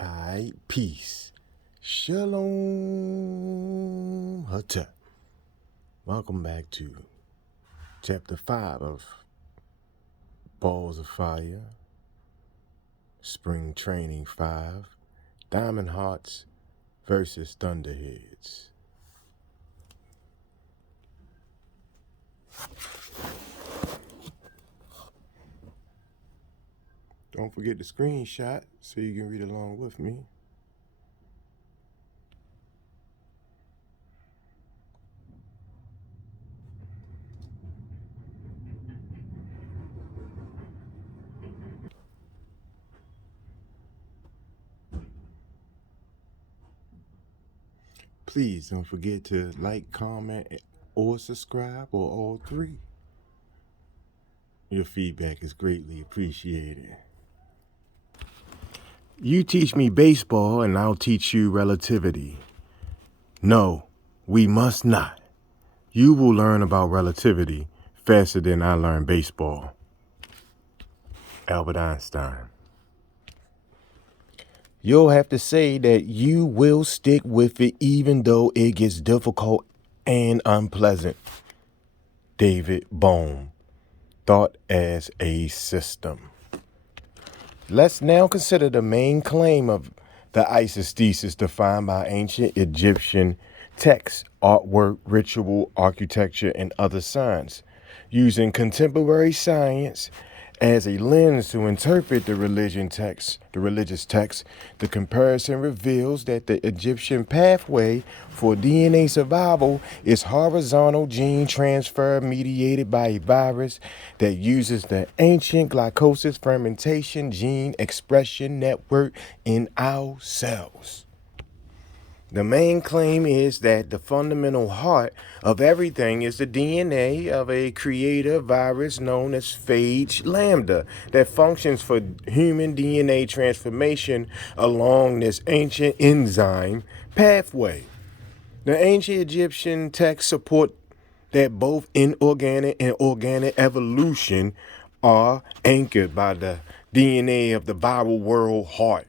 Alright, peace. Shalom. Hata. Welcome back to Chapter 5 of Balls of Fire, Spring Training 5, Diamond Hearts versus Thunderheads. Don't forget the screenshot so you can read along with me. Please don't forget to like, comment, or subscribe, or all three. Your feedback is greatly appreciated. You teach me baseball and I'll teach you relativity. No, we must not. You will learn about relativity faster than I learn baseball. Albert Einstein. You'll have to say that you will stick with it even though it gets difficult and unpleasant. David Bohm. Thought as a system. Let's now consider the main claim of the Isis thesis defined by ancient Egyptian texts, artwork, ritual, architecture, and other science, using contemporary science as a lens to interpret the religious text. The comparison reveals that the Egyptian pathway for DNA survival is horizontal gene transfer mediated by a virus that uses the ancient glycolysis fermentation gene expression network in our cells. The main claim is that the fundamental heart of everything is the DNA of a creator virus known as phage lambda that functions for human DNA transformation along this ancient enzyme pathway. The ancient Egyptian texts support that both inorganic and organic evolution are anchored by the DNA of the viral world heart,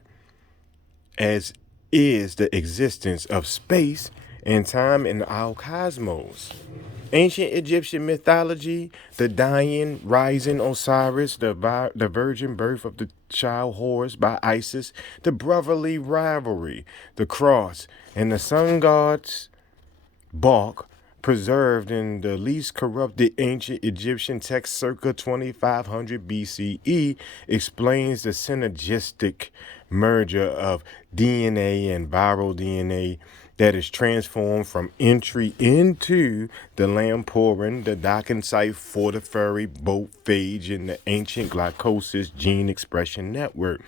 as is the existence of space and time in our cosmos. Ancient Egyptian mythology, the dying, rising Osiris, the virgin birth of the child Horus by Isis, the brotherly rivalry, the cross, and the sun god's bark, preserved in the least corrupted ancient Egyptian text circa 2500 BCE, explains the synergistic merger of DNA and viral DNA that is transformed from entry into the lamporin, the docking site for the furry boat phage in the ancient glycolysis gene expression network.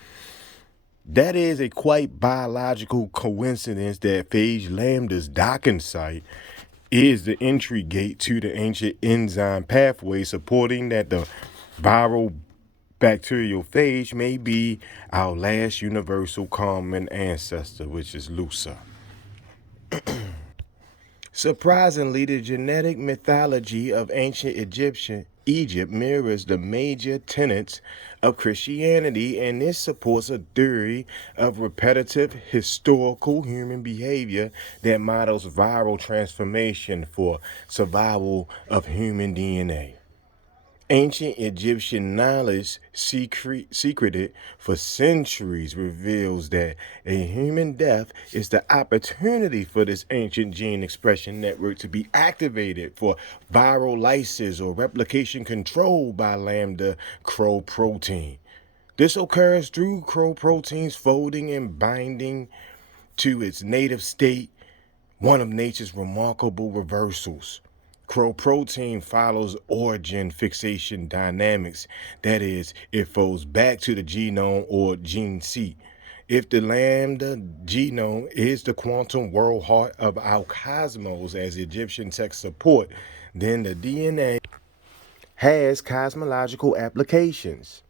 That is a quite biological coincidence that phage lambda's docking site is the entry gate to the ancient enzyme pathway, supporting that the viral bacterial phage may be our last universal common ancestor, which is Lusa. Surprisingly, the genetic mythology of ancient Egypt mirrors the major tenets of Christianity, and this supports a theory of repetitive historical human behavior that models viral transformation for survival of human DNA. Ancient Egyptian knowledge secreted for centuries reveals that a human death is the opportunity for this ancient gene expression network to be activated for viral lysis or replication control by lambda crow protein. This occurs through crow proteins folding and binding to its native state, one of nature's remarkable reversals. Crow protein follows origin fixation dynamics. That is, it folds back to the genome or gene seat. If the lambda genome is the quantum world heart of our cosmos, as Egyptian texts support, then the DNA has cosmological applications.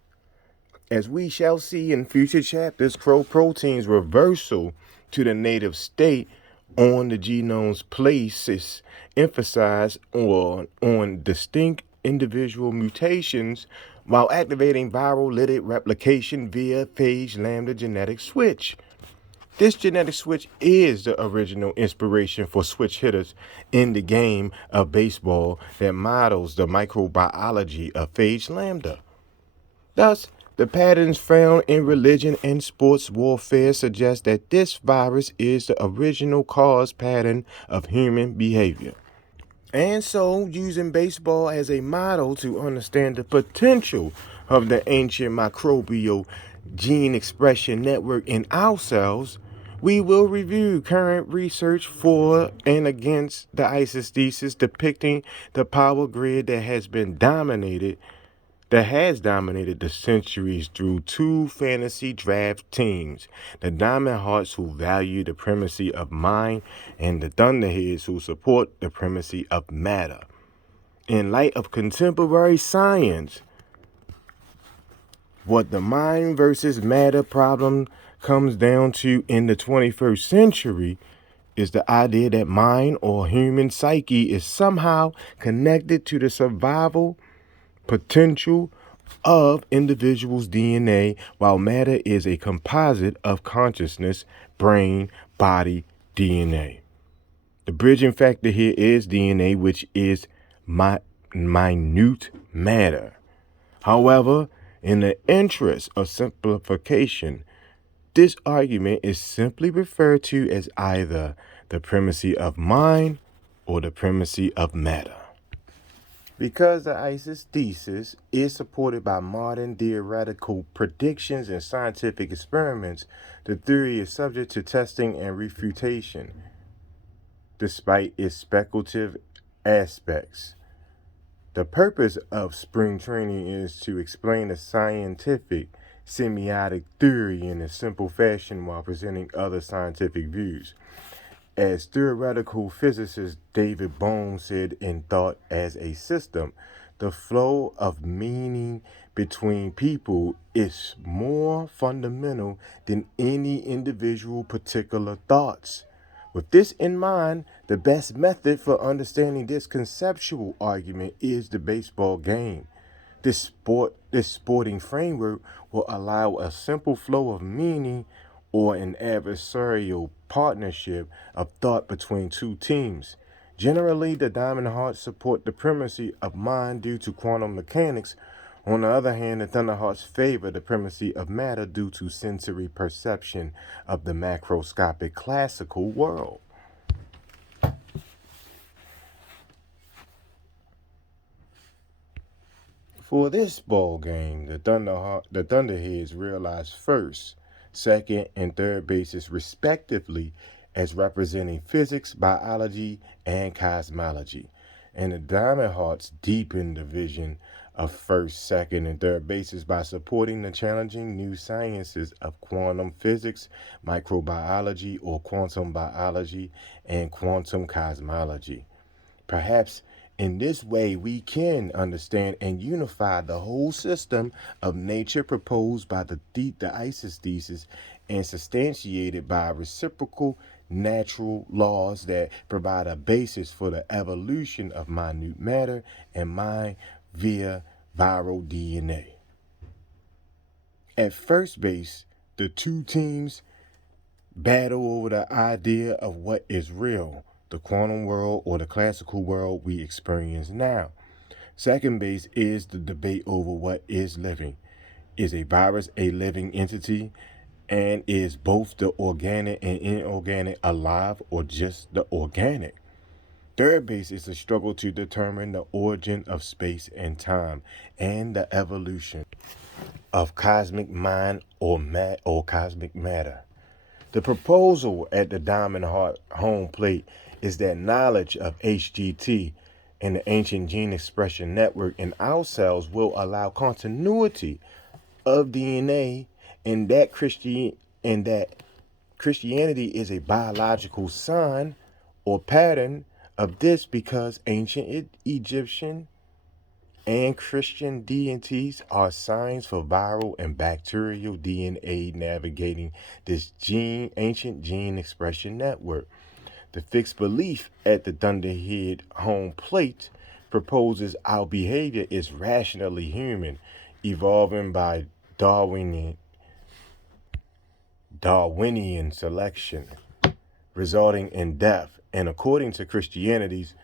As we shall see in future chapters, crow protein's reversal to the native state on the genome's places emphasize on distinct individual mutations while activating viral lytic replication via phage lambda genetic switch. This genetic switch is the original inspiration for switch hitters in the game of baseball that models the microbiology of phage lambda. Thus, the patterns found in religion and sports warfare suggest that this virus is the original cause pattern of human behavior. And so, using baseball as a model to understand the potential of the ancient microbial gene expression network in our cells, we will review current research for and against the ISIS thesis depicting the power grid that has dominated the centuries through two fantasy draft teams, the Diamond Hearts who value the primacy of mind and the Thunderheads who support the primacy of matter. In light of contemporary science, what the mind versus matter problem comes down to in the 21st century is the idea that mind or human psyche is somehow connected to the survival potential of individuals' DNA, while matter is a composite of consciousness, brain, body, DNA. The bridging factor here is DNA, which is minute matter. However, in the interest of simplification, this argument is simply referred to as either the primacy of mind or the primacy of matter. Because the ISIS thesis is supported by modern theoretical predictions and scientific experiments, the theory is subject to testing and refutation, despite its speculative aspects. The purpose of spring training is to explain the scientific semiotic theory in a simple fashion while presenting other scientific views. As theoretical physicist David Bohm said in Thought as a System, the flow of meaning between people is more fundamental than any individual particular thoughts. With this in mind, the best method for understanding this conceptual argument is the baseball game. This sporting framework will allow a simple flow of meaning or an adversarial partnership of thought between two teams. Generally, the Diamond Hearts support the primacy of mind due to quantum mechanics. On the other hand, the Thunderhearts favor the primacy of matter due to sensory perception of the macroscopic classical world. For this ball game, the Thunderheads realized first, second, and third bases respectively as representing physics, biology, and cosmology. And the Diamond Hearts deepened the vision of first, second, and third bases by supporting the challenging new sciences of quantum physics, microbiology or quantum biology, and quantum cosmology. Perhaps in this way, we can understand and unify the whole system of nature proposed by the ISIS thesis and substantiated by reciprocal natural laws that provide a basis for the evolution of minute matter and mind via viral DNA. At first base, the two teams battle over the idea of what is real, the quantum world or the classical world we experience now. Second base is the debate over what is living. Is a virus a living entity? And is both the organic and inorganic alive or just the organic? Third base is the struggle to determine the origin of space and time and the evolution of cosmic mind or cosmic matter. The proposal at the Diamond Heart home plate is that knowledge of HGT and the ancient gene expression network in our cells will allow continuity of DNA and that Christianity is a biological sign or pattern of this because ancient Egyptian and Christian deities are signs for viral and bacterial DNA navigating this ancient gene expression network. The fixed belief at the Thunderhead home plate proposes our behavior is rationally human, evolving by Darwinian selection, resulting in death, and according to Christianity's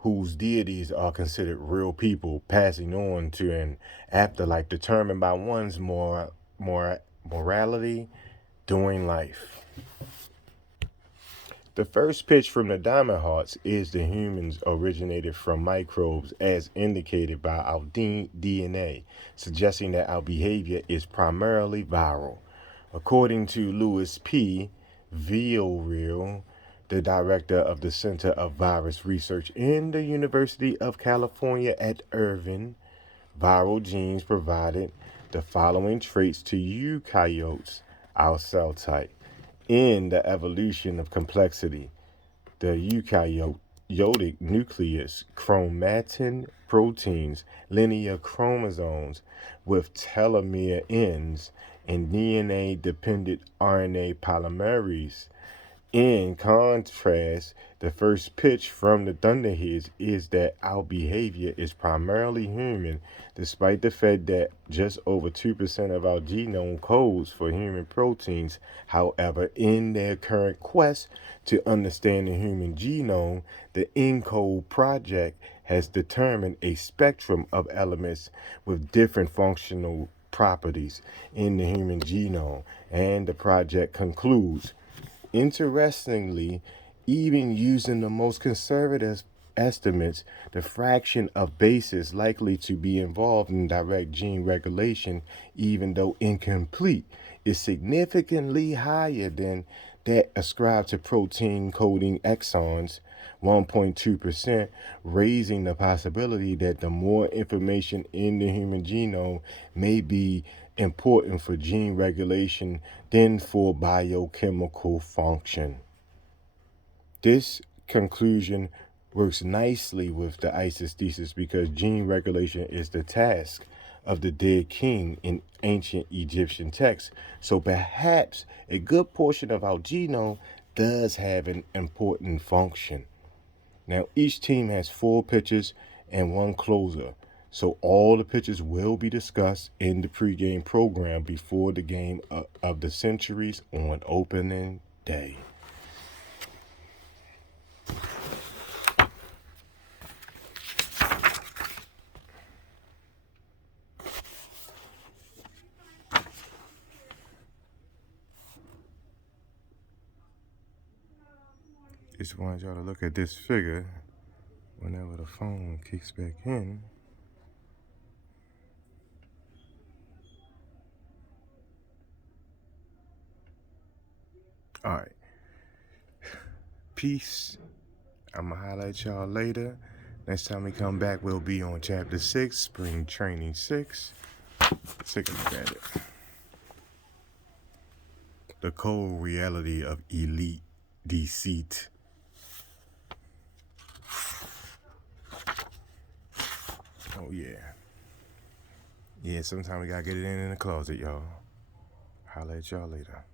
whose deities are considered real people passing on to an afterlife determined by one's morality during life. The first pitch from the Diamond Hearts is the humans originated from microbes as indicated by our DNA, suggesting that our behavior is primarily viral. According to Louis P. Villarreal, the director of the Center of Virus Research in the University of California at Irvine, viral genes provided the following traits to eukaryotes, our cell type. In the evolution of complexity, the eukaryotic nucleus, chromatin proteins, linear chromosomes with telomere ends, and DNA-dependent RNA polymerase. In contrast, the first pitch from the Thunderheads is that our behavior is primarily human, despite the fact that just over 2% of our genome codes for human proteins. However, in their current quest to understand the human genome, the ENCODE project has determined a spectrum of elements with different functional properties in the human genome, and the project concludes, interestingly, even using the most conservative estimates, the fraction of bases likely to be involved in direct gene regulation, even though incomplete, is significantly higher than that ascribed to protein coding exons, 1.2%, raising the possibility that the more information in the human genome may be important for gene regulation than for biochemical function. This conclusion works nicely with the Isis thesis because gene regulation is the task of the dead king in ancient Egyptian texts. So perhaps a good portion of our genome does have an important function. Now, each team has 4 pitchers and 1 closer. So all the pitchers will be discussed in the pregame program before the game of the centuries on opening day. Just wanted y'all to look at this figure whenever the phone kicks back in. All right. Peace. I'm going to holler at y'all later. Next time we come back, we'll be on Chapter 6, Spring Training 6. Take a look at it. The cold reality of elite deceit. Oh, yeah. Yeah, sometimes we got to get it in the closet, y'all. Holler at y'all later.